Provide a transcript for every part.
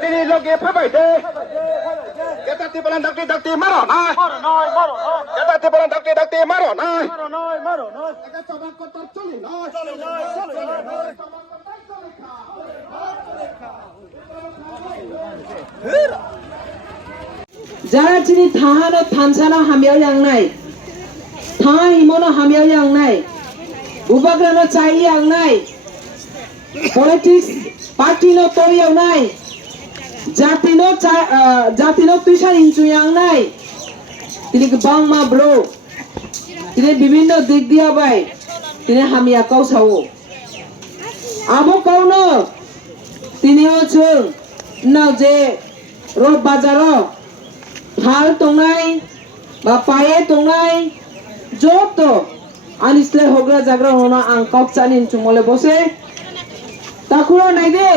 Ini lagi apa baik? Kita tiba dakti maro na. Kita tiba dakti maro na. Kita coba kotor culi na. যারা চিনি থাহানো থানসানো হামিয়াও ইয়াংনাই থাহা হিমনো হামিয়াও ইয়াংনাই উপাগ্রানো চাই ইয়াংনাই politics পার্টিনো তো ইয়াংনাই জাতিনো তুইসান ইনচু ইয়াংনাই তিনি বাংমা bro তিনি বিভিন্ন দিক দিয়া বাই তিনি হামিয়া কাউসাও আবো কাউনো তিনিও जों नाव जे रब बाजारो हाल तंनाय बा पाये तंनाय जत आनिसले होग्रा जाग्रा होना आं कप चानिन चुमले बसे ताकुरो नायदे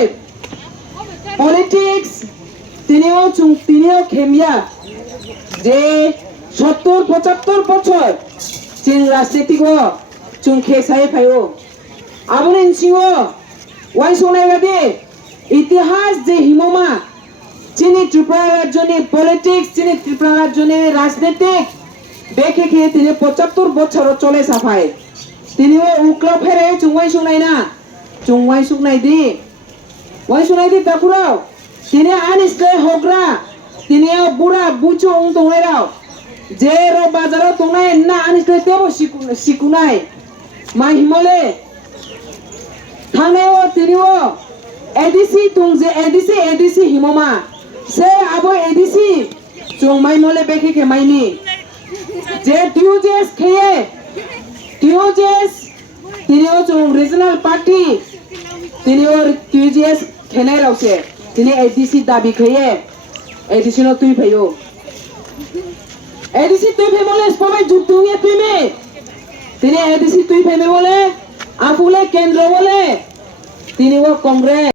पॉलिटिक्स तिनिও खेमिया जे 70-75 বছর चीन राजनीतिको चुं खेसाय फायो आबुनिन सिङो वाइसनाय बादि इतिहास जे हिममा चीनी त्रिपुरा राज्यनि पॉलिटिक्स चीनी त्रिपुरा राज्यनि राजनीतिक बेखे खे तिनि 75 বছর चले साफाय तिनिও उक्ल फेरे चुंवाय सुंनाय दि ताकुराव तिनि आनिसले होग्रा तिनिও बुरा बुचो उं तंनायराव जे रो बाजाराव तंनाय ना आनिसले तेबो सिकुनाय मा हिमले थांनायाव तिनिও एडीसी तुंजे एडीसी हिममा से आबो एडीसी जों माइ मले बेखे के माइनी जे टिउजेस खेये टिउजेस तिनिও जों रीजनल पार्टी तिनिও टिउजेस खेनाय रावसे तिनि एडीसी दाबी खेये एडीसी नो तुइ फैयो एडीसी तुइ फे मले स्पमाय जुतुंगे तुइमे तिनि एडीसी तुइ फे बोले आफुले केंद्र बोले तिनिও कांग्रेस